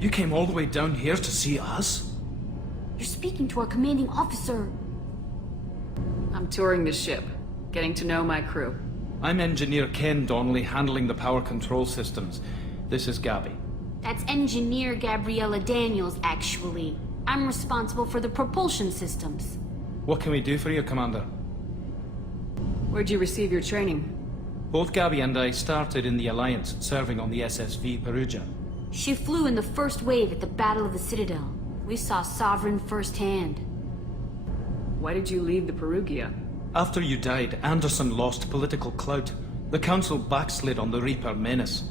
You came all the way down here to see us? You're speaking to our commanding officer. I'm touring the ship, getting to know my crew. I'm Engineer Ken Donnelly, handling the power control systems. This is Gabby. That's Engineer Gabriella Daniels, actually. I'm responsible for the propulsion systems. What can we do for you, Commander? Where'd you receive your training? Both Gabby and I started in the Alliance, serving on the SSV Perugia. She flew in the first wave at the Battle of the Citadel. We saw Sovereign firsthand. Why did you leave the Perugia? After you died, Anderson lost political clout. The Council backslid on the Reaper menace.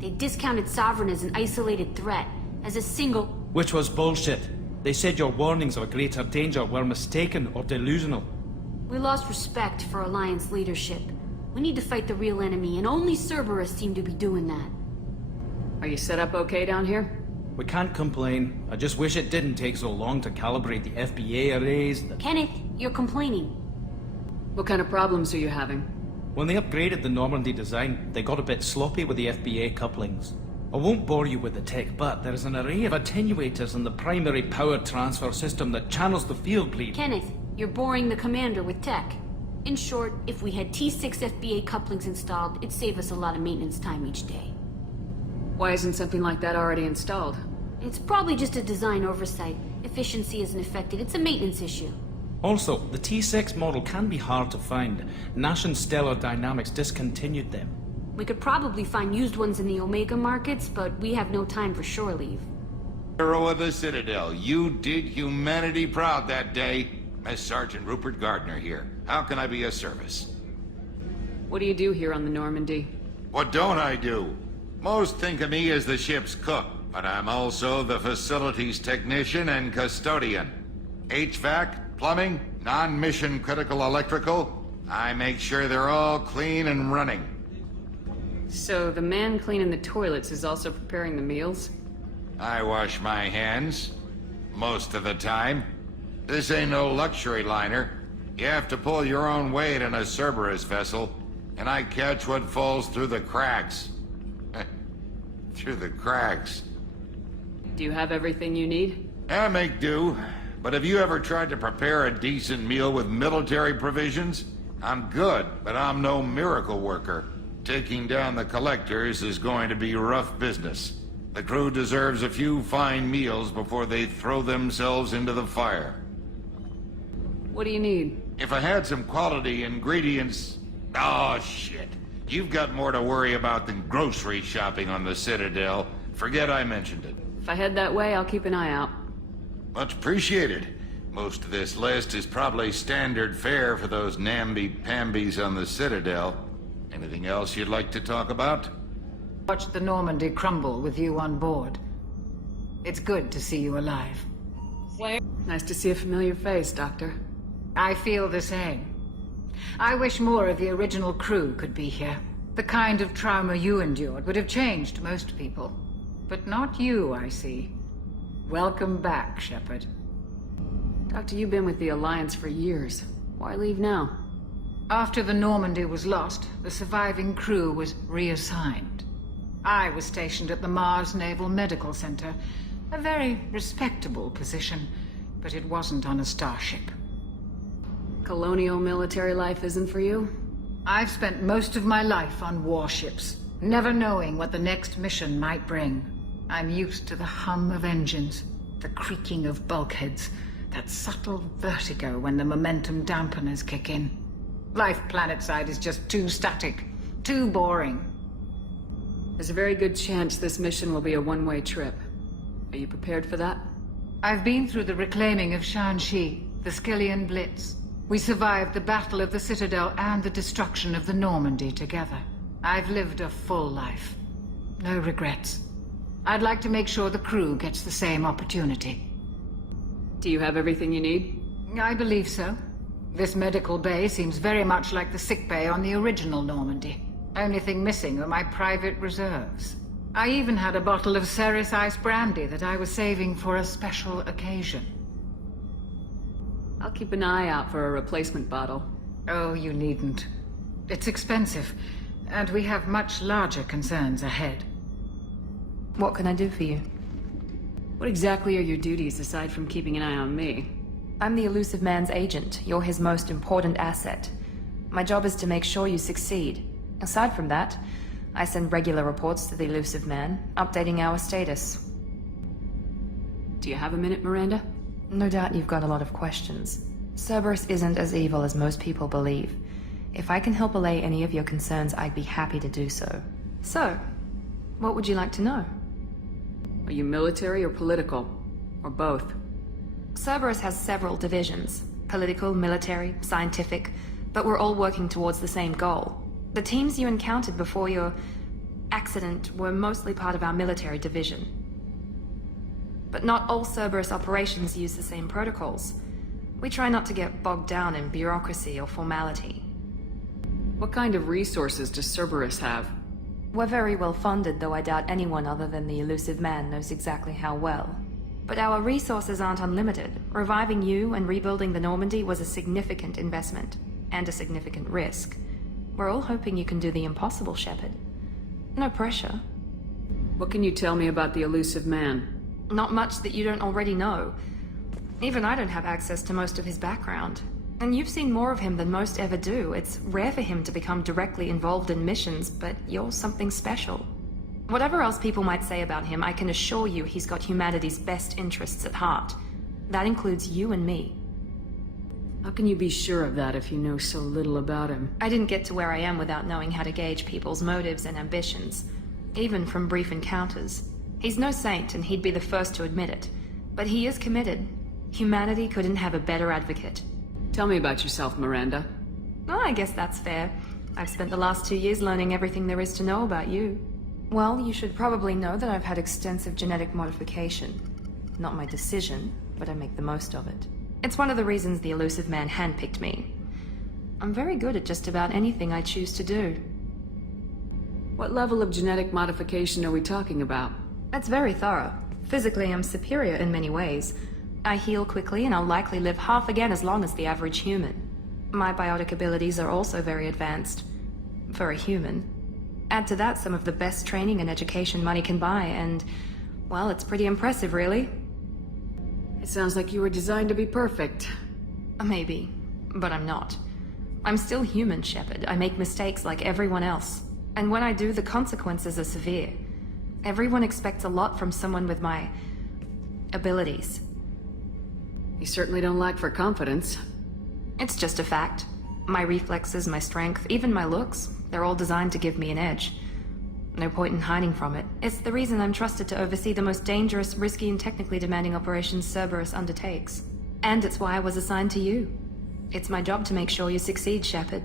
They discounted Sovereign as an isolated threat, as a single... Which was bullshit. They said your warnings of a greater danger were mistaken or delusional. We lost respect for Alliance leadership. We need to fight the real enemy, and only Cerberus seem to be doing that. Are you set up okay down here? We can't complain. I just wish it didn't take so long to calibrate the FBA arrays. Kenneth, you're complaining. What kind of problems are you having? When they upgraded the Normandy design, they got a bit sloppy with the FBA couplings. I won't bore you with the tech, but there is an array of attenuators in the primary power transfer system that channels the field bleed. Kenneth, you're boring the commander with tech. In short, if we had T6 FBA couplings installed, it'd save us a lot of maintenance time each day. Why isn't something like that already installed? It's probably just a design oversight. Efficiency isn't affected, it's a maintenance issue. Also, the T6 model can be hard to find. Nash and Stellar Dynamics discontinued them. We could probably find used ones in the Omega markets, but we have no time for shore leave. Hero of the Citadel, you did humanity proud that day. Miss Sergeant Rupert Gardner here. How can I be of service? What do you do here on the Normandy? What don't I do? Most think of me as the ship's cook, but I'm also the facilities technician and custodian. HVAC, plumbing, non-mission critical electrical. I make sure they're all clean and running. So the man cleaning the toilets is also preparing the meals? I wash my hands. Most of the time. This ain't no luxury liner. You have to pull your own weight in a Cerberus vessel, and I catch what falls through the cracks. Through the cracks. Do you have everything you need? I make do. But have you ever tried to prepare a decent meal with military provisions? I'm good, but I'm no miracle worker. Taking down the collectors is going to be rough business. The crew deserves a few fine meals before they throw themselves into the fire. What do you need? If I had some quality ingredients... Oh, shit. You've got more to worry about than grocery shopping on the Citadel. Forget I mentioned it. If I head that way, I'll keep an eye out. Much appreciated. Most of this list is probably standard fare for those namby-pambies on the Citadel. Anything else you'd like to talk about? Watched the Normandy crumble with you on board. It's good to see you alive. Nice to see a familiar face, Doctor. I feel the same. I wish more of the original crew could be here. The kind of trauma you endured would have changed most people. But not you, I see. Welcome back, Shepard. Doctor, you've been with the Alliance for years. Why leave now? After the Normandy was lost, the surviving crew was reassigned. I was stationed at the Mars Naval Medical Center. A very respectable position, but it wasn't on a starship. Colonial military life isn't for you? I've spent most of my life on warships, never knowing what the next mission might bring. I'm used to the hum of engines, the creaking of bulkheads, that subtle vertigo when the momentum dampeners kick in. Life planetside is just too static, too boring. There's a very good chance this mission will be a one-way trip. Are you prepared for that? I've been through the reclaiming of Shanxi, the Skillian Blitz. We survived the Battle of the Citadel and the destruction of the Normandy together. I've lived a full life. No regrets. I'd like to make sure the crew gets the same opportunity. Do you have everything you need? I believe so. This medical bay seems very much like the sick bay on the original Normandy. Only thing missing are my private reserves. I even had a bottle of Ceres Ice brandy that I was saving for a special occasion. I'll keep an eye out for a replacement bottle. Oh, you needn't. It's expensive, and we have much larger concerns ahead. What can I do for you? What exactly are your duties aside from keeping an eye on me? I'm the Elusive Man's agent. You're his most important asset. My job is to make sure you succeed. Aside from that, I send regular reports to the Elusive Man, updating our status. Do you have a minute, Miranda? No doubt you've got a lot of questions. Cerberus isn't as evil as most people believe. If I can help allay any of your concerns, I'd be happy to do so. So, what would you like to know? Are you military or political? Or both? Cerberus has several divisions. Political, military, scientific, but we're all working towards the same goal. The teams you encountered before your accident were mostly part of our military division. But not all Cerberus operations use the same protocols. We try not to get bogged down in bureaucracy or formality. What kind of resources does Cerberus have? We're very well funded, though I doubt anyone other than the Elusive Man knows exactly how well. But our resources aren't unlimited. Reviving you and rebuilding the Normandy was a significant investment, and a significant risk. We're all hoping you can do the impossible, Shepard. No pressure. What can you tell me about the Elusive Man? Not much that you don't already know. Even I don't have access to most of his background. And you've seen more of him than most ever do. It's rare for him to become directly involved in missions, but you're something special. Whatever else people might say about him, I can assure you he's got humanity's best interests at heart. That includes you and me. How can you be sure of that if you know so little about him? I didn't get to where I am without knowing how to gauge people's motives and ambitions, even from brief encounters. He's no saint, and he'd be the first to admit it. But he is committed. Humanity couldn't have a better advocate. Tell me about yourself, Miranda. Oh, I guess that's fair. I've spent the last 2 years learning everything there is to know about you. Well, you should probably know that I've had extensive genetic modification. Not my decision, but I make the most of it. It's one of the reasons the Elusive Man handpicked me. I'm very good at just about anything I choose to do. What level of genetic modification are we talking about? That's very thorough. Physically, I'm superior in many ways. I heal quickly, and I'll likely live half again as long as the average human. My biotic abilities are also very advanced. For a human. Add to that some of the best training and education money can buy, and, well, it's pretty impressive, really. It sounds like you were designed to be perfect. Maybe, but I'm not. I'm still human, Shepard. I make mistakes like everyone else. And when I do, the consequences are severe. Everyone expects a lot from someone with my abilities. You certainly don't lack for confidence. It's just a fact. My reflexes, my strength, even my looks, they're all designed to give me an edge. No point in hiding from it. It's the reason I'm trusted to oversee the most dangerous, risky, and technically demanding operations Cerberus undertakes. And it's why I was assigned to you. It's my job to make sure you succeed, Shepard.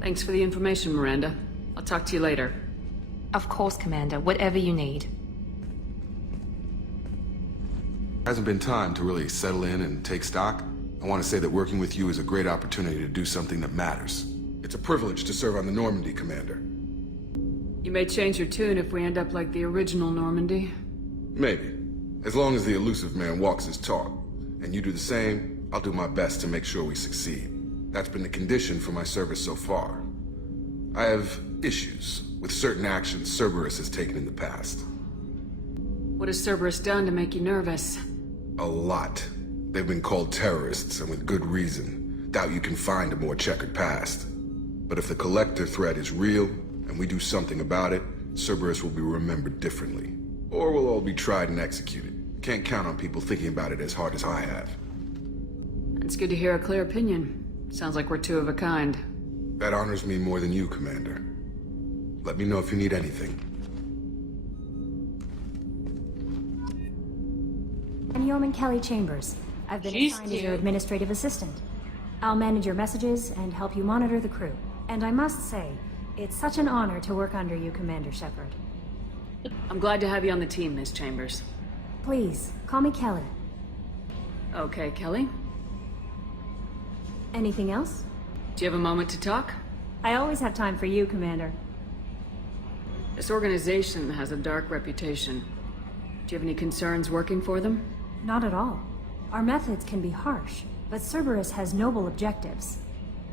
Thanks for the information, Miranda. I'll talk to you later. Of course, Commander. Whatever you need. Hasn't been time to really settle in and take stock. I want to say that working with you is a great opportunity to do something that matters. It's a privilege to serve on the Normandy, Commander. You may change your tune if we end up like the original Normandy. Maybe. As long as the Elusive Man walks his talk, and you do the same, I'll do my best to make sure we succeed. That's been the condition for my service so far. I have issues with certain actions Cerberus has taken in the past. What has Cerberus done to make you nervous? A lot. They've been called terrorists, and with good reason. Doubt you can find a more checkered past. But if the Collector threat is real, and we do something about it, Cerberus will be remembered differently. Or we'll all be tried and executed. Can't count on people thinking about it as hard as I have. It's good to hear a clear opinion. Sounds like we're two of a kind. That honors me more than you, Commander. Let me know if you need anything. I'm Yeoman Kelly Chambers. I've been assigned as your administrative assistant. I'll manage your messages and help you monitor the crew. And I must say, it's such an honor to work under you, Commander Shepard. I'm glad to have you on the team, Miss Chambers. Please, call me Kelly. Okay, Kelly. Anything else? Do you have a moment to talk? I always have time for you, Commander. This organization has a dark reputation. Do you have any concerns working for them? Not at all. Our methods can be harsh, but Cerberus has noble objectives.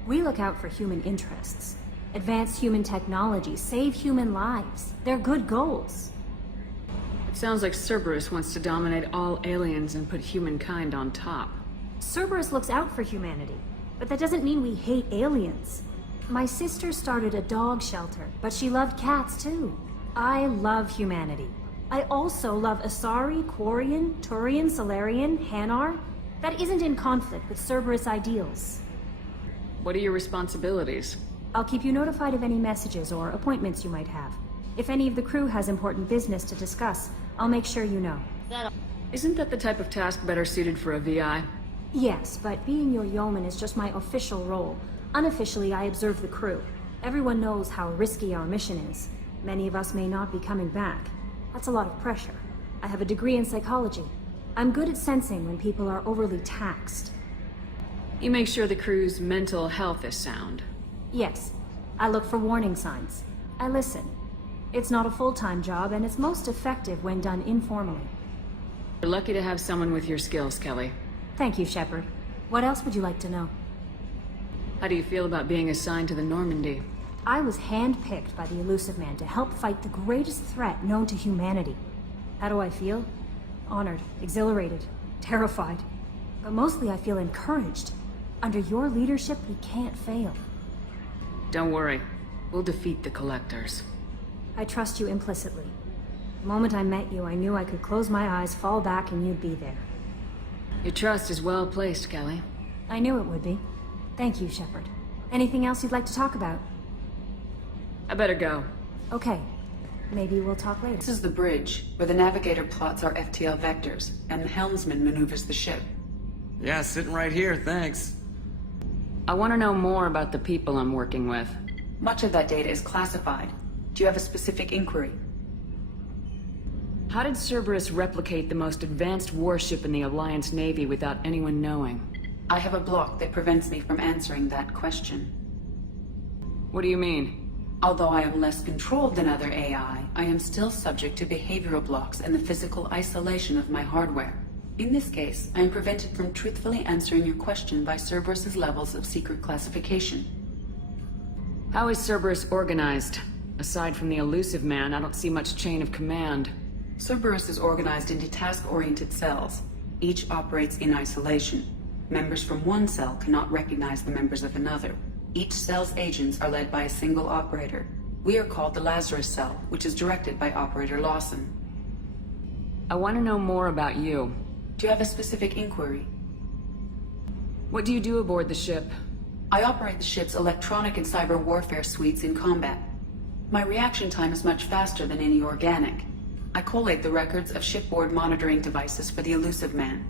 We look out for human interests. Advance human technology, save human lives. They're good goals. Sounds like Cerberus wants to dominate all aliens and put humankind on top. Cerberus looks out for humanity, but that doesn't mean we hate aliens. My sister started a dog shelter, but she loved cats too. I love humanity. I also love Asari, Quarian, Turian, Solarian, Hanar. That isn't in conflict with Cerberus ideals. What are your responsibilities? I'll keep you notified of any messages or appointments you might have. If any of the crew has important business to discuss, I'll make sure you know. Isn't that the type of task better suited for a VI? Yes, but being your yeoman is just my official role. Unofficially, I observe the crew. Everyone knows how risky our mission is. Many of us may not be coming back. That's a lot of pressure. I have a degree in psychology. I'm good at sensing when people are overly taxed. You make sure the crew's mental health is sound. Yes, I look for warning signs. I listen. It's not a full-time job, and it's most effective when done informally. You're lucky to have someone with your skills, Kelly. Thank you, Shepard. What else would you like to know? How do you feel about being assigned to the Normandy? I was handpicked by the Elusive Man to help fight the greatest threat known to humanity. How do I feel? Honored, exhilarated, terrified. But mostly I feel encouraged. Under your leadership, we can't fail. Don't worry. We'll defeat the Collectors. I trust you implicitly. The moment I met you, I knew I could close my eyes, fall back, and you'd be there. Your trust is well placed, Kelly. I knew it would be. Thank you, Shepard. Anything else you'd like to talk about? I better go. Okay. Maybe we'll talk later. This is the bridge, where the navigator plots our FTL vectors, and the helmsman maneuvers the ship. Yeah, sitting right here, thanks. I want to know more about the people I'm working with. Much of that data is classified. Do you have a specific inquiry? How did Cerberus replicate the most advanced warship in the Alliance Navy without anyone knowing? I have a block that prevents me from answering that question. What do you mean? Although I am less controlled than other AI, I am still subject to behavioral blocks and the physical isolation of my hardware. In this case, I am prevented from truthfully answering your question by Cerberus's levels of secret classification. How is Cerberus organized? Aside from the Elusive Man, I don't see much chain of command. Cerberus is organized into task-oriented cells. Each operates in isolation. Members from one cell cannot recognize the members of another. Each cell's agents are led by a single operator. We are called the Lazarus Cell, which is directed by Operator Lawson. I want to know more about you. Do you have a specific inquiry? What do you do aboard the ship? I operate the ship's electronic and cyber warfare suites in combat. My reaction time is much faster than any organic. I collate the records of shipboard monitoring devices for the Elusive Man.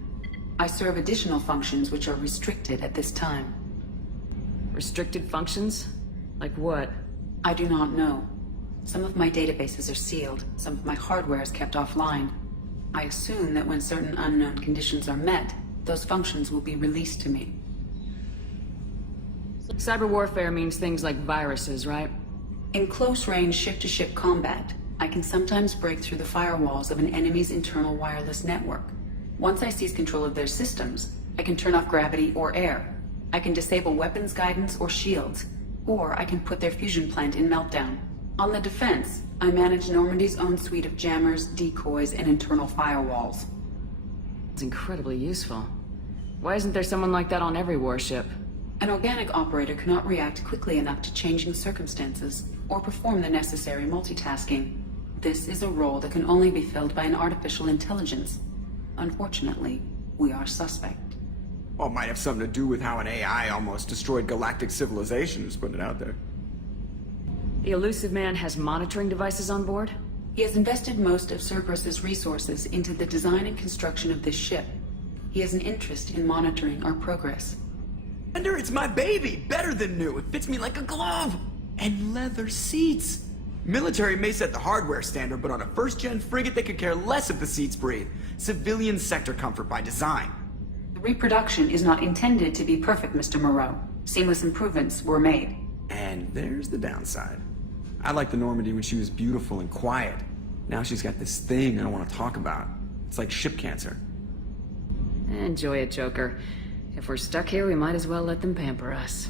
I serve additional functions which are restricted at this time. Restricted functions? Like what? I do not know. Some of my databases are sealed, some of my hardware is kept offline. I assume that when certain unknown conditions are met, those functions will be released to me. Cyber warfare means things like viruses, right? In close-range ship-to-ship combat, I can sometimes break through the firewalls of an enemy's internal wireless network. Once I seize control of their systems, I can turn off gravity or air. I can disable weapons guidance or shields, or I can put their fusion plant in meltdown. On the defense, I manage Normandy's own suite of jammers, decoys, and internal firewalls. It's incredibly useful. Why isn't there someone like that on every warship? An organic operator cannot react quickly enough to changing circumstances, or perform the necessary multitasking. This is a role that can only be filled by an artificial intelligence. Unfortunately, we are suspect. Well, it might have something to do with how an AI almost destroyed galactic civilization, just putting it out there. The Elusive Man has monitoring devices on board? He has invested most of Cerberus's resources into the design and construction of this ship. He has an interest in monitoring our progress. Commander, it's my baby! Better than new! It fits me like a glove! And leather seats! Military may set the hardware standard, but on a first-gen frigate they could care less if the seats breathe. Civilian sector comfort by design. The reproduction is not intended to be perfect, Mr. Moreau. Seamless improvements were made. And there's the downside. I liked the Normandy when she was beautiful and quiet. Now she's got this thing I don't want to talk about. It's like ship cancer. Enjoy it, Joker. If we're stuck here, we might as well let them pamper us.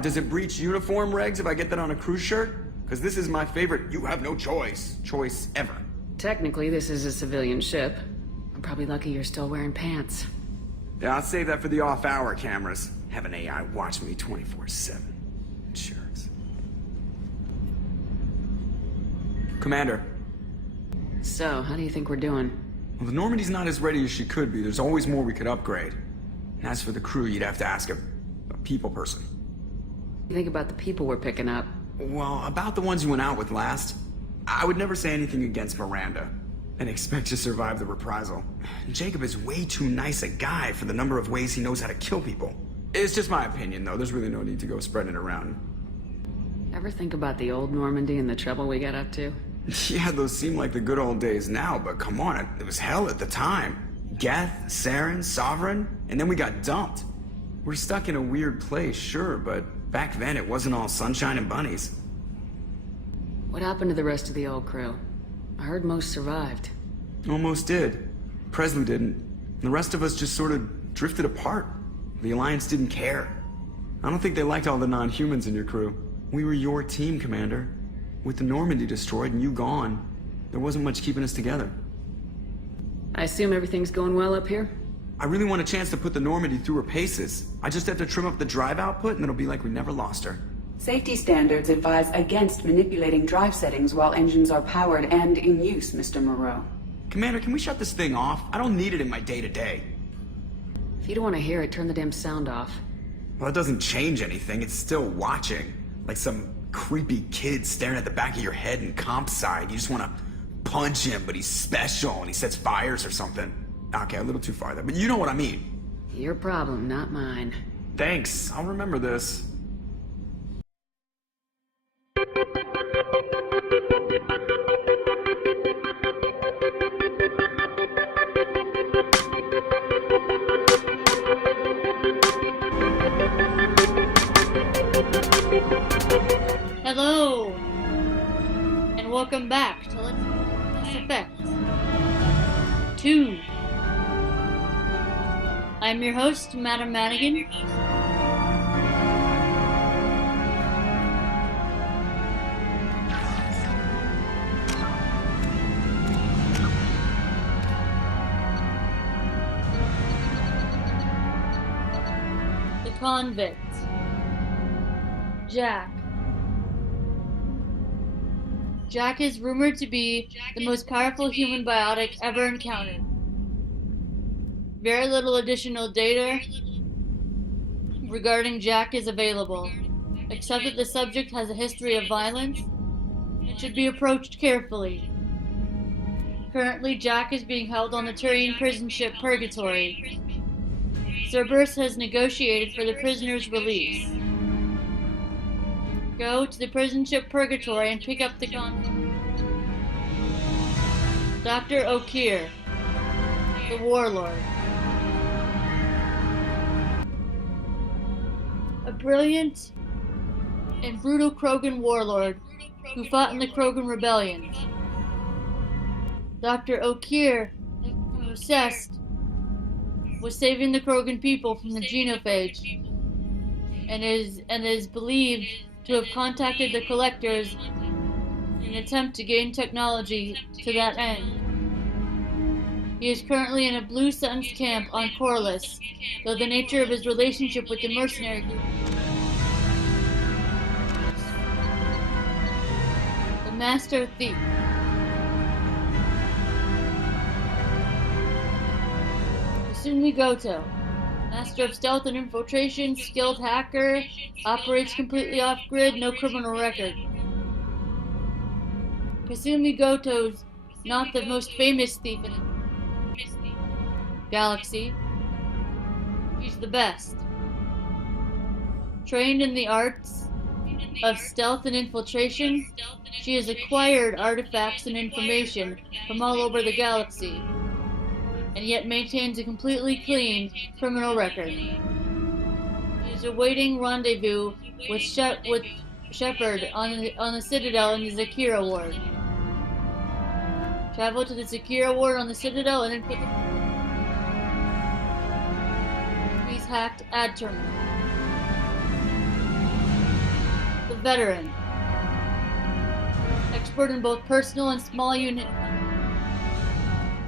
Does it breach uniform regs if I get that on a cruise shirt? Because this is my favorite you have no choice ever. Technically, this is a civilian ship. I'm probably lucky you're still wearing pants. Yeah, I'll save that for the off-hour cameras. Have an AI watch me 24/7. Jerks. Commander. So, how do you think we're doing? Well, the Normandy's not as ready as she could be. There's always more we could upgrade. And as for the crew, you'd have to ask a people person. You think about the people we're picking up? Well, about the ones you went out with last, I would never say anything against Miranda and expect to survive the reprisal. Jacob is way too nice a guy for the number of ways he knows how to kill people. It's just my opinion, though. There's really no need to go spreading it around. Ever think about the old Normandy and the trouble we got up to? Yeah, those seem like the good old days now, but come on, it was hell at the time. Geth, Saren, Sovereign, and then we got dumped. We're stuck in a weird place, sure, but back then it wasn't all sunshine and bunnies. What happened to the rest of the old crew? I heard most survived. Almost did. Presley didn't. The rest of us just sort of drifted apart. The Alliance didn't care. I don't think they liked all the non-humans in your crew. We were your team, Commander. With the Normandy destroyed and you gone, there wasn't much keeping us together. I assume everything's going well up here? I really want a chance to put the Normandy through her paces. I just have to trim up the drive output and it'll be like we never lost her. Safety standards advise against manipulating drive settings while engines are powered and in use, Mr. Moreau. Commander, can we shut this thing off? I don't need it in my day-to-day. If you don't want to hear it, turn the damn sound off. Well, it doesn't change anything. It's still watching. Like some creepy kid staring at the back of your head in comp side. You just want to punch him, but he's special and he sets fires or something. Okay, a little too far there, but you know what I mean. Your problem, not mine. Thanks, I'll remember this. Hello, and welcome back to Let's Effect 2. I'm your host, Madam Madigan. The convict, Jack. Jack is rumored to be the most powerful human biotic ever encountered. Very little additional data regarding Jack is available, except that the subject has a history of violence and should be approached carefully. Currently, Jack is being held on the Turian prison ship Purgatory. Cerberus has negotiated for the prisoner's release. Go to the prison ship Purgatory and pick up the Dr. O'Keir, the Warlord. A brilliant and brutal Krogan warlord who fought in the Krogan rebellions. Dr. O'Keir, obsessed with saving the Krogan people from the genophage, and is believed to have contacted the Collectors in an attempt to gain technology to that end. He is currently in a Blue Suns camp on Corliss, though the nature of his relationship with the mercenary group, the Master Thief. Kasumi Goto, Master of Stealth and Infiltration, skilled hacker, operates completely off-grid, no criminal record. Kasumi Goto's not the most famous thief in the galaxy. She's the best. Trained in the arts of stealth and infiltration, she has acquired artifacts and information from all over the galaxy, and yet maintains a completely clean criminal record. She is awaiting rendezvous with Shepard on the Citadel in the Zakira Ward. Travel to the Zakira Ward on the Citadel and then put Please hacked ad terminal. The Veteran. Expert in both personal and small unit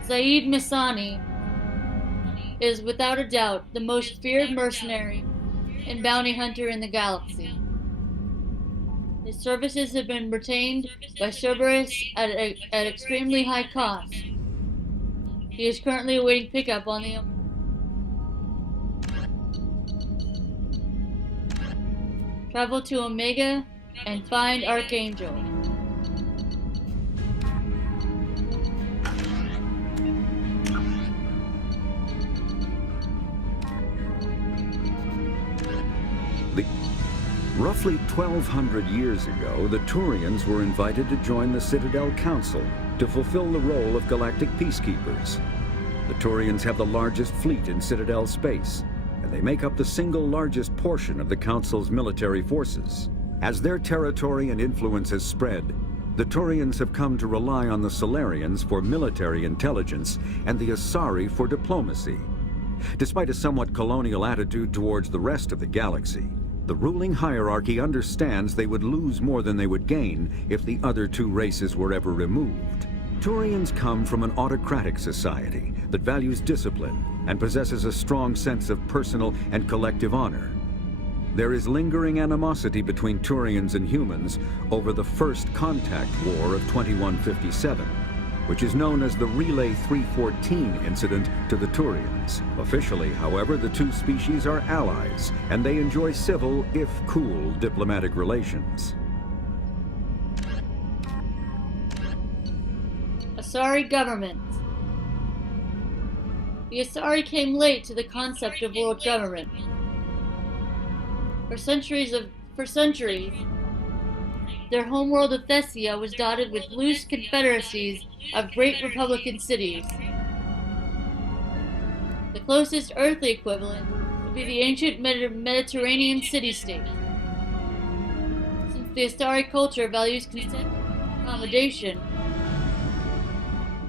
Zaid Misani is without a doubt the most feared mercenary and bounty hunter in the galaxy. His services have been retained by Cerberus at extremely high cost. He is currently awaiting pickup on the... Travel to Omega and find Archangel. Roughly 1,200 years ago, the Turians were invited to join the Citadel Council to fulfill the role of galactic peacekeepers. The Turians have the largest fleet in Citadel space, and they make up the single largest portion of the Council's military forces. As their territory and influence has spread, the Turians have come to rely on the Solarians for military intelligence and the Asari for diplomacy. Despite a somewhat colonial attitude towards the rest of the galaxy, the ruling hierarchy understands they would lose more than they would gain if the other two races were ever removed. Turians come from an autocratic society that values discipline and possesses a strong sense of personal and collective honor. There is lingering animosity between Turians and humans over the First Contact War of 2157, which is known as the Relay 314 incident to the Turians. Officially, however, the two species are allies, and they enjoy civil, if cool, diplomatic relations. Asari government. The Asari came late to the concept of world government. For centuries, their homeworld of Thessia was dotted with loose confederacies of great republican cities. The closest earthly equivalent would be the ancient Mediterranean city-state. Since the Astari culture values consent and accommodation,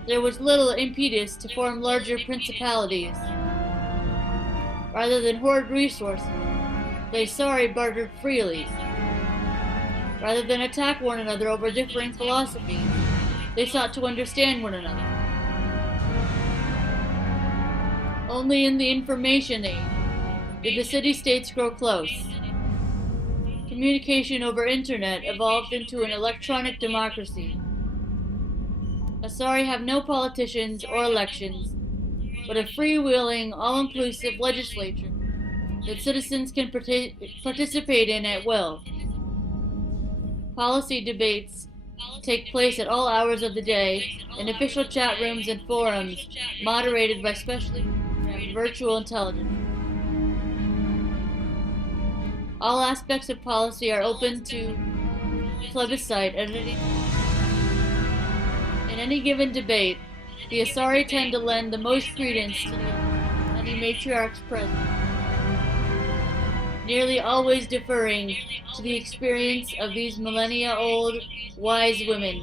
there was little impetus to form larger principalities. Rather than hoard resources, the Asari bartered freely. Rather than attack one another over differing philosophies, they sought to understand one another. Only in the information age did the city-states grow close. Communication over internet evolved into an electronic democracy. Asari have no politicians or elections, but a freewheeling, all-inclusive legislature that citizens can participate in at will. Policy debates take place at all hours of the day in official chat rooms and forums moderated by specially programmed virtual intelligence. All aspects of policy are open to plebiscite at any in any given debate. The Asari tend to lend the most credence to any matriarch's presence, nearly always deferring to the experience of these millennia-old, wise women.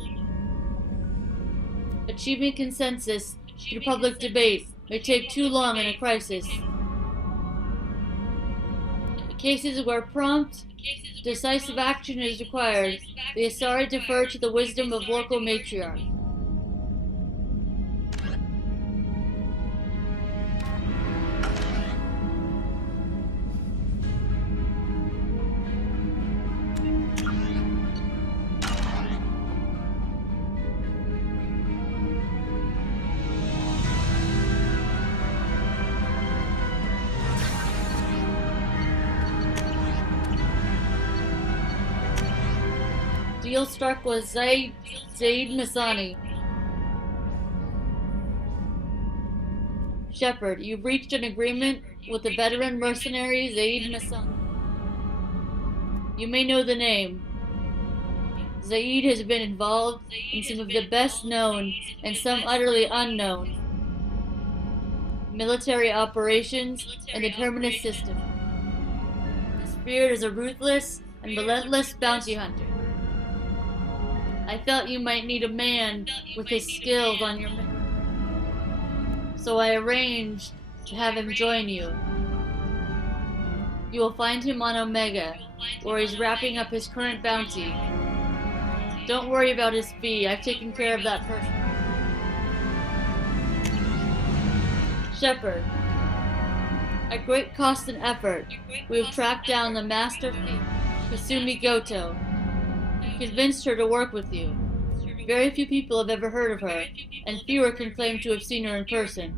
Achieving consensus through public debate may take too long in a crisis. In cases where prompt, decisive action is required, the Asari defer to the wisdom of local matriarchs. Deal struck was Zaid Misani. Shepard, you've reached an agreement with the veteran mercenary Zaid Misani. You may know the name. Zaid has been involved in some of the best known and some utterly unknown military operations in the Terminus system. His spirit is a ruthless and relentless bounty hunter. I felt you might need a man with his skills on your mission, so I arranged to have him join you. You will find him on Omega, where he's wrapping up his current bounty. Don't worry about his fee, I've taken care of that person. Shepard. At great cost and effort, we have tracked down the Master Thief, Kasumi Goto, and convinced her to work with you. Very few people have ever heard of her, and fewer can claim to have seen her in person.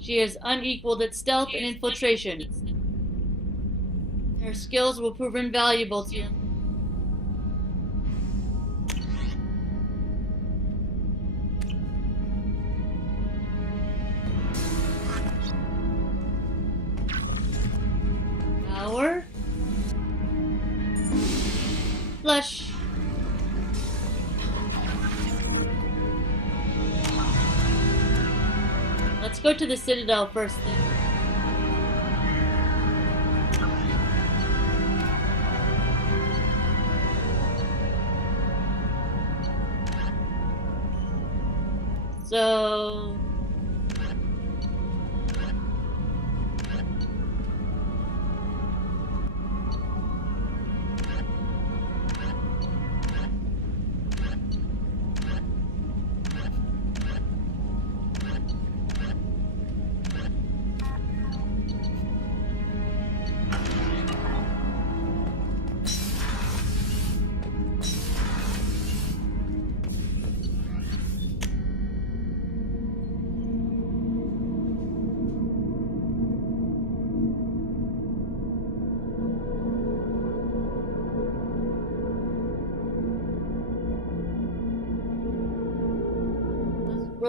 She is unequaled at stealth and infiltration. Her skills will prove invaluable to you. Power. Flush. Let's go to the Citadel first then. So...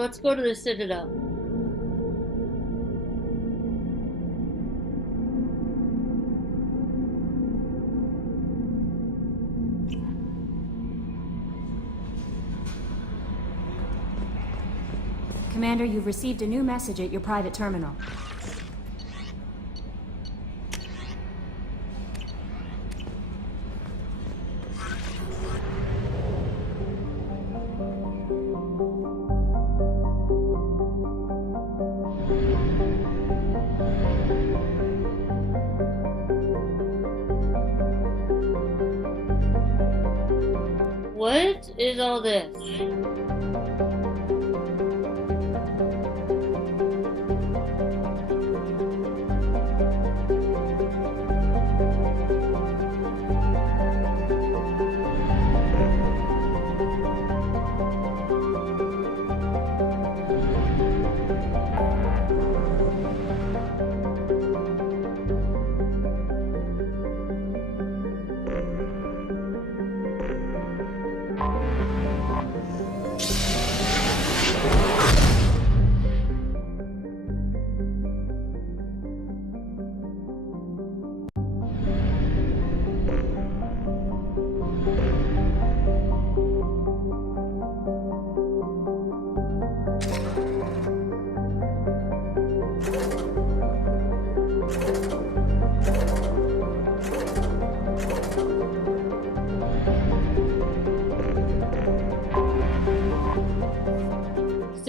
let's go to the Citadel. Commander, you've received a new message at your private terminal. What is all this?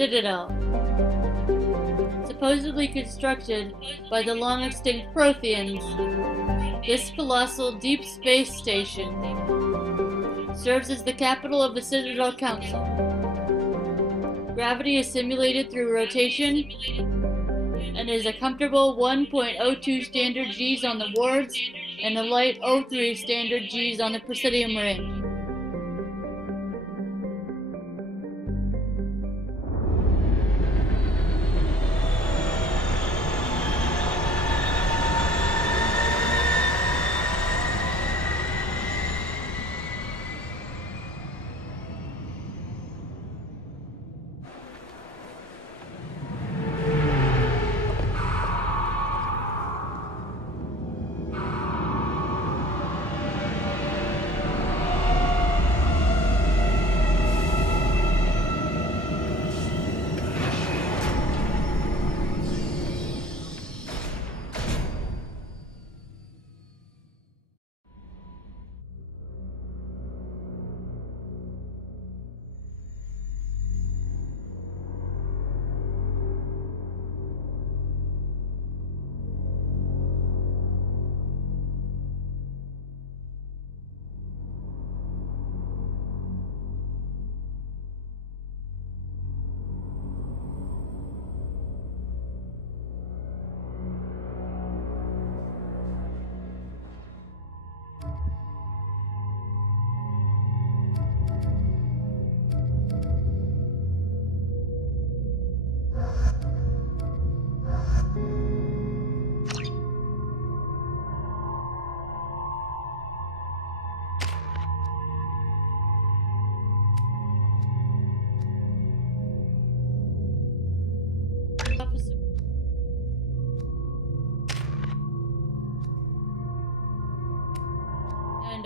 Citadel. Supposedly constructed by the long-extinct Protheans, this colossal deep space station serves as the capital of the Citadel Council. Gravity is simulated through rotation and is a comfortable 1.02 standard Gs on the wards and a light 03 standard Gs on the Presidium Ring.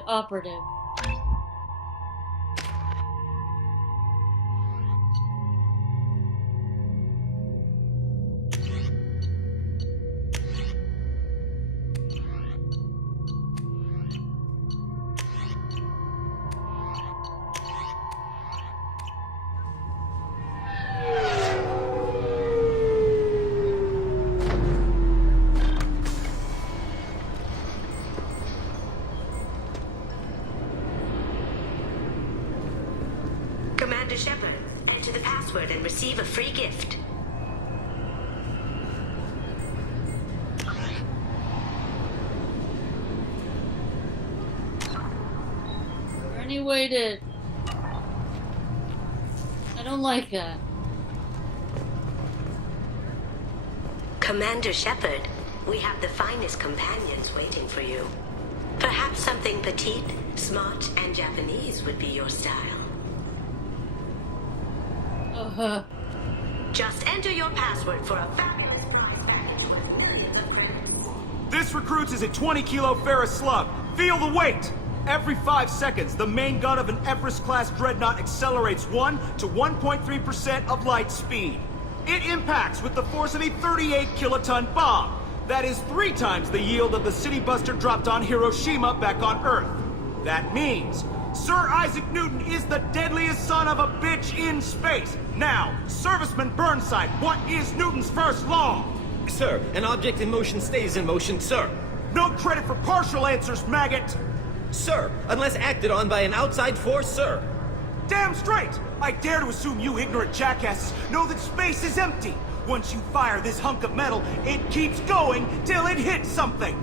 operative. Commander Shepard, enter the password and receive a free gift. Is there any way to... I don't like that. Commander Shepard, we have the finest companions waiting for you. Perhaps something petite, smart, and Japanese would be your style. Just enter your password for a fabulous prize package worth millions of credits. This recruits is a 20-kilo ferrous slug. Feel the weight! Every 5 seconds, the main gun of an Everest-class dreadnought accelerates 1 to 1.3% of light speed. It impacts with the force of a 38-kiloton bomb. That is 3 times the yield of the city buster dropped on Hiroshima back on Earth. That means Sir Isaac Newton is the deadliest son of a bitch in space. Now, Serviceman Burnside, what is Newton's first law? Sir, an object in motion stays in motion, sir. No credit for partial answers, maggot! Sir, unless acted on by an outside force, sir. Damn straight! I dare to assume you ignorant jackasses know that space is empty. Once you fire this hunk of metal, it keeps going till it hits something.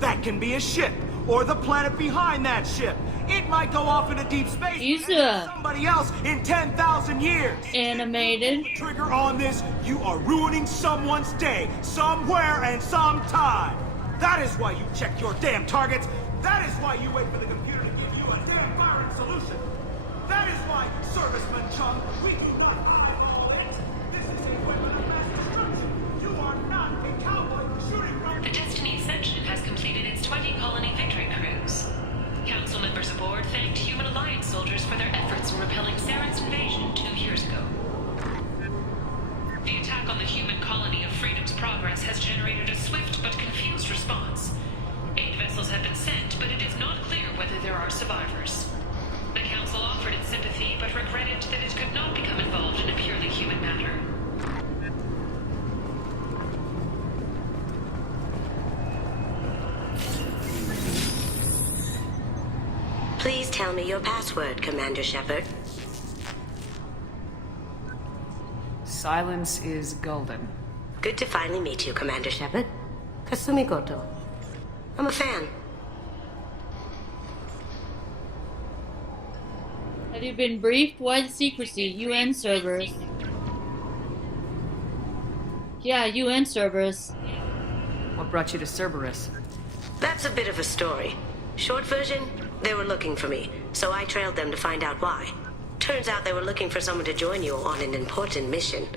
That can be a ship, or the planet behind that ship. It might go off into deep space He's and somebody else in 10,000 years. Animated. Pull the trigger on this, you are ruining someone's day, somewhere and sometime. That is why you check your damn targets. That is why you wait for the computer to give you a damn firing solution. That is why, Serviceman Chung, we do not eyeball it. This is a weapon of mass destruction. You are not a cowboy shooting from... The Destiny Ascension has completed its 20-colony victory cruise. Council members aboard thanked Human Alliance soldiers for their efforts in repelling Saren's invasion 2 years ago. The attack on the human colony of Freedom's Progress has generated a swift but confused response. 8 vessels have been sent, but it is not clear whether there are survivors. The Council offered its sympathy, but regretted that it could not become involved in a purely human matter. Please tell me your password, Commander Shepard. Silence is golden. Good to finally meet you, Commander Shepard. Kasumi Goto. I'm a fan. Have you been briefed? Why the secrecy? UN servers. Yeah, UN servers. What brought you to Cerberus? That's a bit of a story. Short version, they were looking for me, so I trailed them to find out why. Turns out they were looking for someone to join you on an important mission,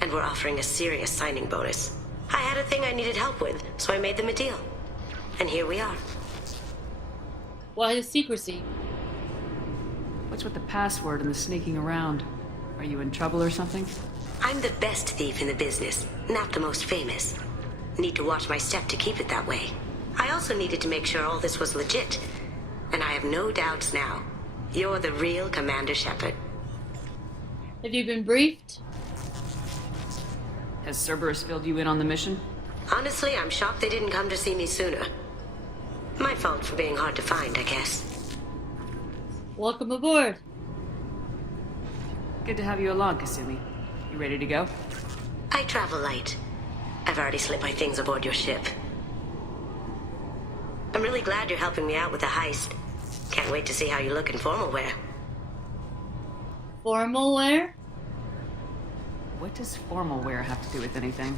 and were offering a serious signing bonus. I had a thing I needed help with, so I made them a deal. And here we are. Why the secrecy? What's with the password and the sneaking around? Are you in trouble or something? I'm the best thief in the business, not the most famous. Need to watch my step to keep it that way. I also needed to make sure all this was legit. And I have no doubts now. You're the real Commander Shepard. Have you been briefed? Has Cerberus filled you in on the mission? Honestly, I'm shocked they didn't come to see me sooner. My fault for being hard to find, I guess. Welcome aboard. Good to have you along, Kasumi. You ready to go? I travel light. I've already slipped my things aboard your ship. I'm really glad you're helping me out with the heist. Can't wait to see how you look in formal wear. Formal wear? What does formal wear have to do with anything?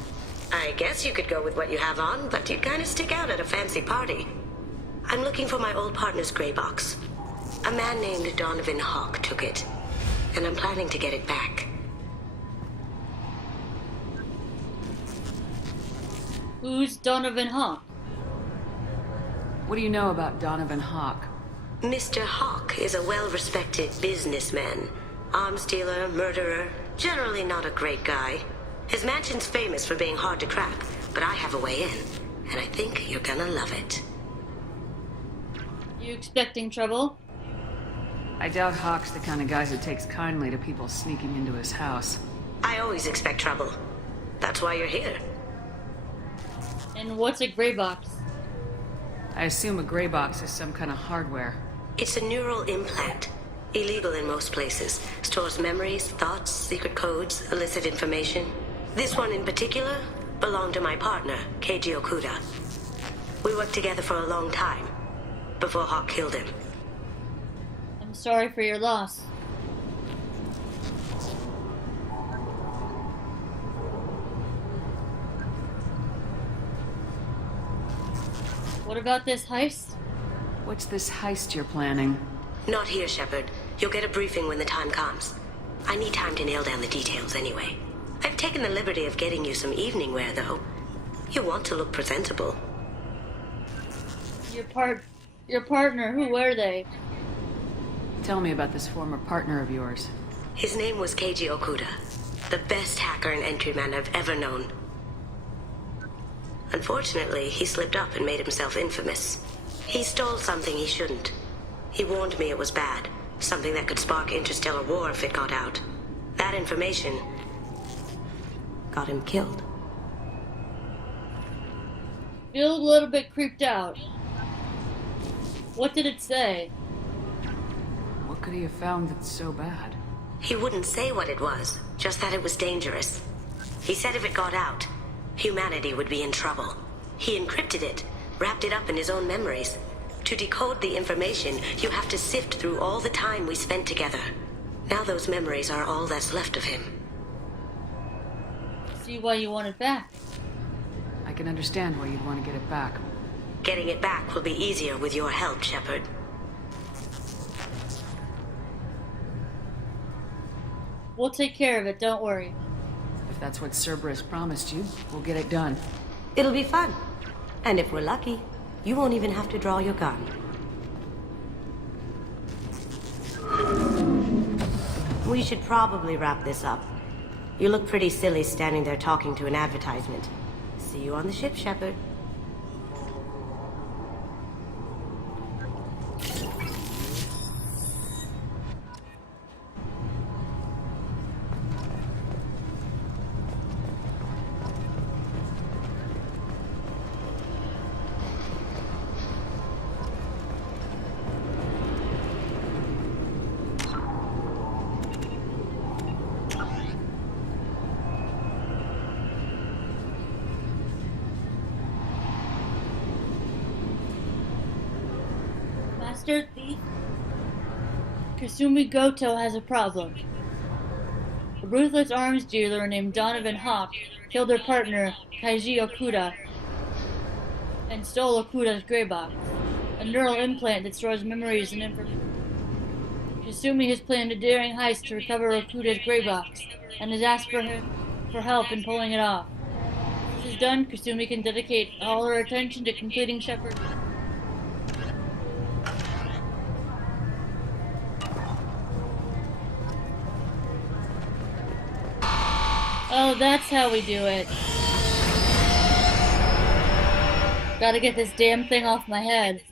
I guess you could go with what you have on, but you'd kind of stick out at a fancy party. I'm looking for my old partner's gray box. A man named Donovan Hawk took it, and I'm planning to get it back. Who's Donovan Hawk? What do you know about Donovan Hawk? Mr. Hawk is a well-respected businessman. Arms dealer, murderer, generally not a great guy. His mansion's famous for being hard to crack, but I have a way in, and I think you're gonna love it. You expecting trouble? I doubt Hawk's the kind of guy who takes kindly to people sneaking into his house. I always expect trouble. That's why you're here. And what's a gray box? I assume a gray box is some kind of hardware. It's a neural implant. Illegal in most places. Stores memories, thoughts, secret codes, illicit information. This one in particular belonged to my partner, Keiji Okuda. We worked together for a long time, before Hawk killed him. I'm sorry for your loss. What about this heist? What's this heist you're planning? Not here, Shepard. You'll get a briefing when the time comes. I need time to nail down the details anyway. I've taken the liberty of getting you some evening wear, though. You want to look presentable. Your partner, who were they? Tell me about this former partner of yours. His name was Keiji Okuda, the best hacker and entryman I've ever known. Unfortunately, he slipped up and made himself infamous. He stole something he shouldn't. He warned me it was bad, something that could spark interstellar war if it got out. That information got him killed. Feel a little bit creeped out. What did it say? What could he have found that's so bad? He wouldn't say what it was, just that it was dangerous. He said if it got out, humanity would be in trouble. He encrypted it, wrapped it up in his own memories. To decode the information, you have to sift through all the time we spent together. Now those memories are all that's left of him. See why you want it back. I can understand why you'd want to get it back. Getting it back will be easier with your help, Shepard. We'll take care of it, don't worry. If that's what Cerberus promised you, we'll get it done. It'll be fun. And if we're lucky, you won't even have to draw your gun. We should probably wrap this up. You look pretty silly standing there talking to an advertisement. See you on the ship, Shepard. Master Thief, Kasumi Goto has a problem. A ruthless arms dealer named Donovan Hawk killed her partner, Keiji Okuda, and stole Okuda's gray box, a neural implant that stores memories and information. Kasumi has planned a daring heist to recover Okuda's gray box, and has asked for him for help in pulling it off. If this is done, Kasumi can dedicate all her attention to completing Shepard. Oh, that's how we do it. Gotta get this damn thing off my head.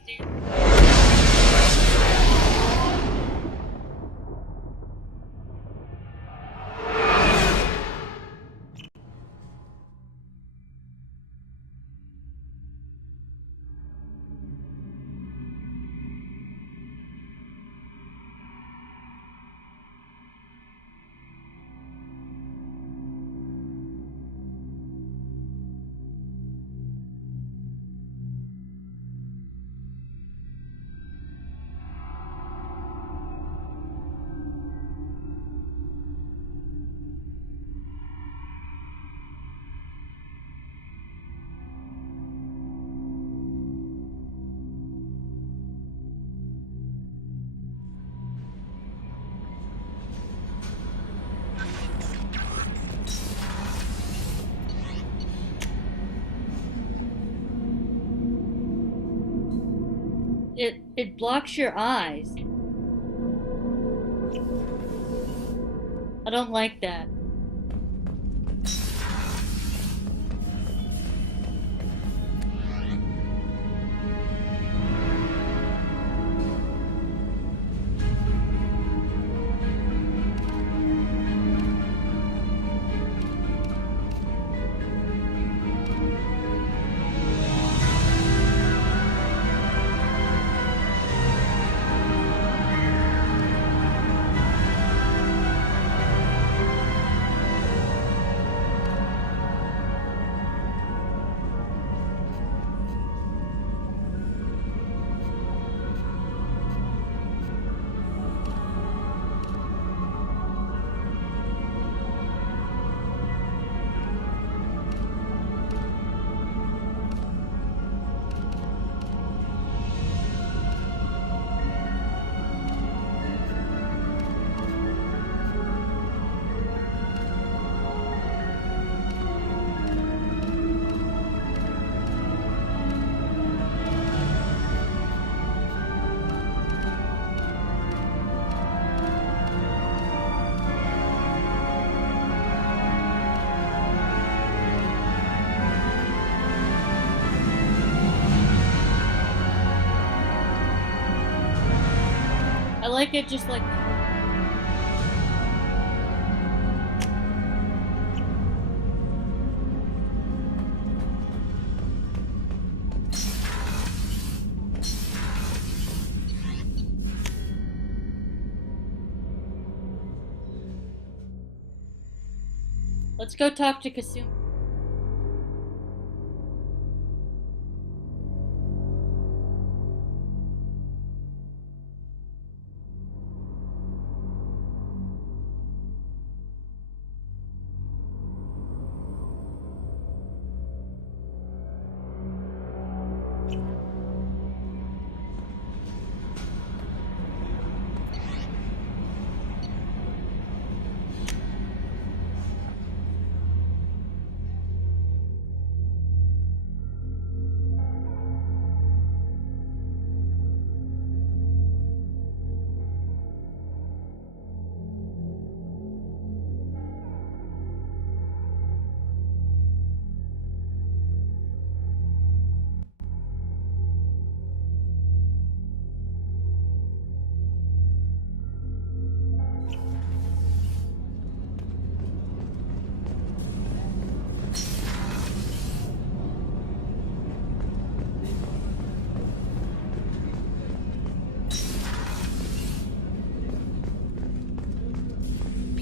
It blocks your eyes. I don't like that. I like it just like let's go talk to Kasumi.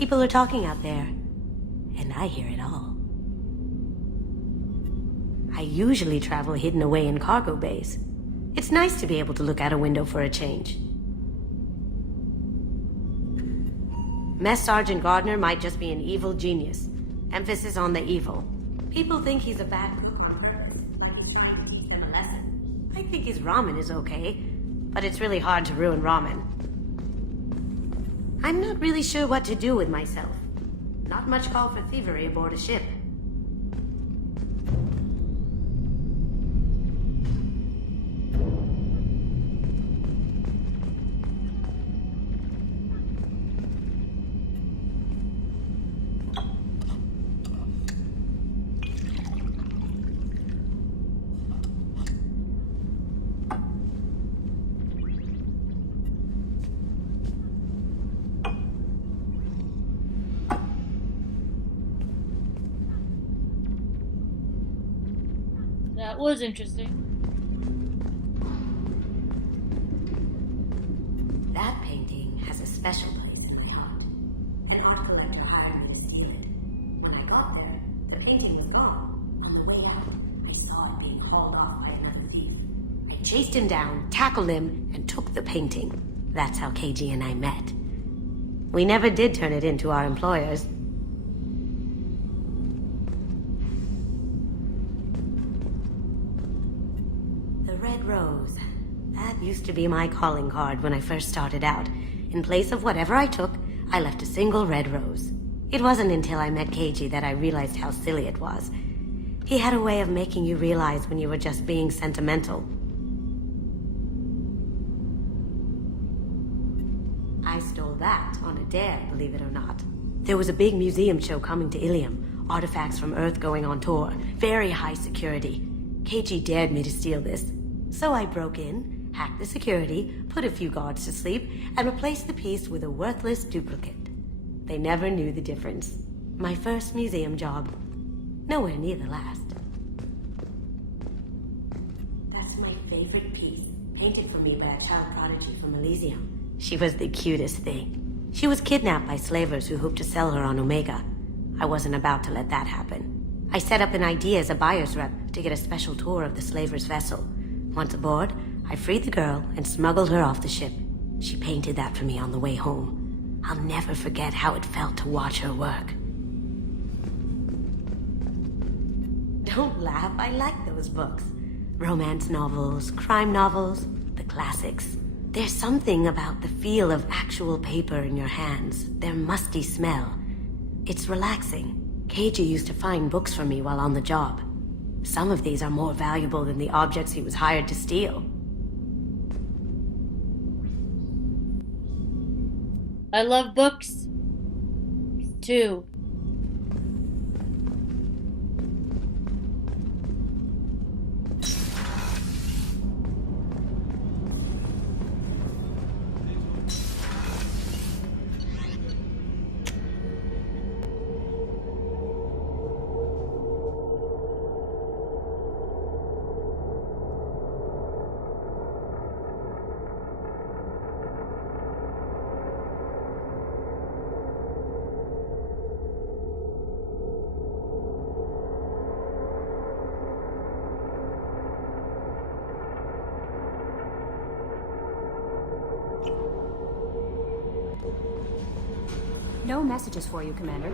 People are talking out there, and I hear it all. I usually travel hidden away in cargo bays. It's nice to be able to look out a window for a change. Mess Sergeant Gardner might just be an evil genius. Emphasis on the evil. People think he's a bad cook on purpose, like he's trying to teach them a lesson. I think his ramen is okay, but it's really hard to ruin ramen. I'm not really sure what to do with myself. Not much call for thievery aboard a ship. That was interesting. That painting has a special place in my heart. An art collector hired me to steal it. When I got there, the painting was gone. On the way out, I saw it being hauled off by another thief. I chased him down, tackled him, and took the painting. That's how KG and I met. We never did turn it in to our employers. Red rose. That used to be my calling card when I first started out. In place of whatever I took, I left a single red rose. It wasn't until I met KG that I realized how silly it was. He had a way of making you realize when you were just being sentimental. Dead, believe it or not. There was a big museum show coming to Ilium. Artifacts from Earth going on tour. Very high security. KG dared me to steal this. So I broke in, hacked the security, put a few guards to sleep, and replaced the piece with a worthless duplicate. They never knew the difference. My first museum job. Nowhere near the last. That's my favorite piece. Painted for me by a child prodigy from Elysium. She was the cutest thing. She was kidnapped by slavers who hoped to sell her on Omega. I wasn't about to let that happen. I set up an idea as a buyer's rep to get a special tour of the slaver's vessel. Once aboard, I freed the girl and smuggled her off the ship. She painted that for me on the way home. I'll never forget how it felt to watch her work. Don't laugh, I like those books. Romance novels, crime novels, the classics. There's something about the feel of actual paper in your hands, their musty smell. It's relaxing. KG used to find books for me while on the job. Some of these are more valuable than the objects he was hired to steal. I love books, too. No messages for you, Commander.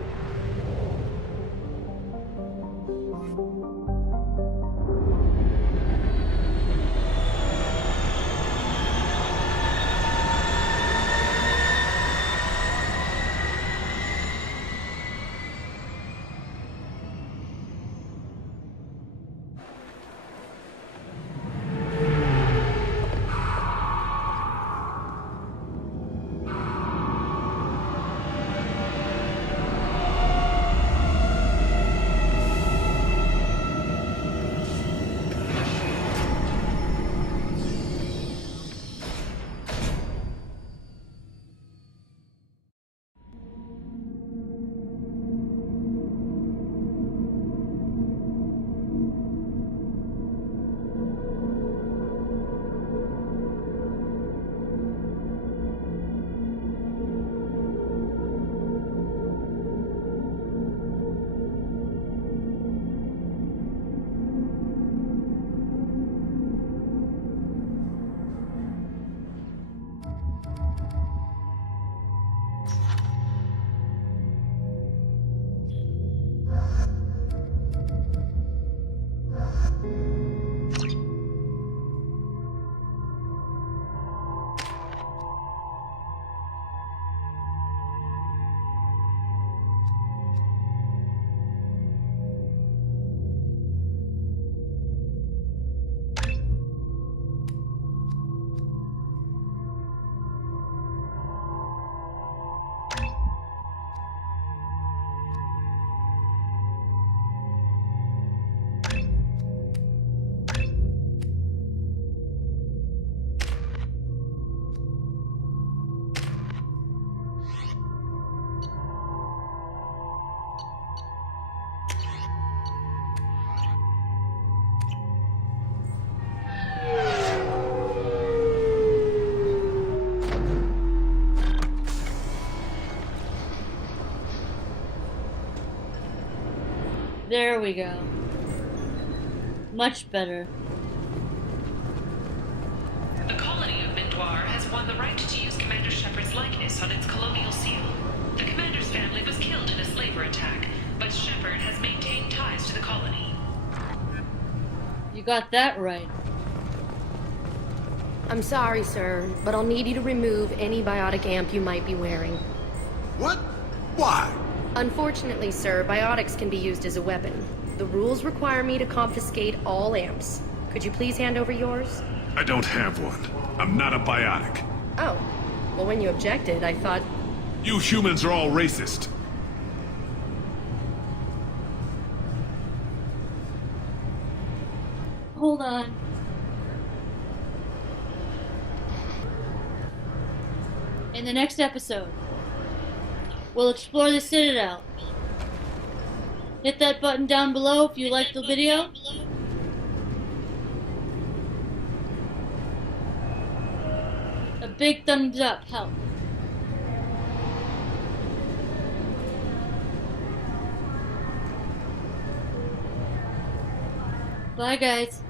There we go. Much better. The colony of Mindoir has won the right to use Commander Shepard's likeness on its colonial seal. The commander's family was killed in a slaver attack, but Shepard has maintained ties to the colony. You got that right. I'm sorry, sir, but I'll need you to remove any biotic amp you might be wearing. What? Why? Unfortunately, sir, biotics can be used as a weapon. The rules require me to confiscate all amps. Could you please hand over yours? I don't have one. I'm not a biotic. Oh. Well, when you objected, I thought... You humans are all racist. Hold on. In the next episode, we'll explore the Citadel. Hit that button down below if you liked the video. A big thumbs up helps. Bye, guys.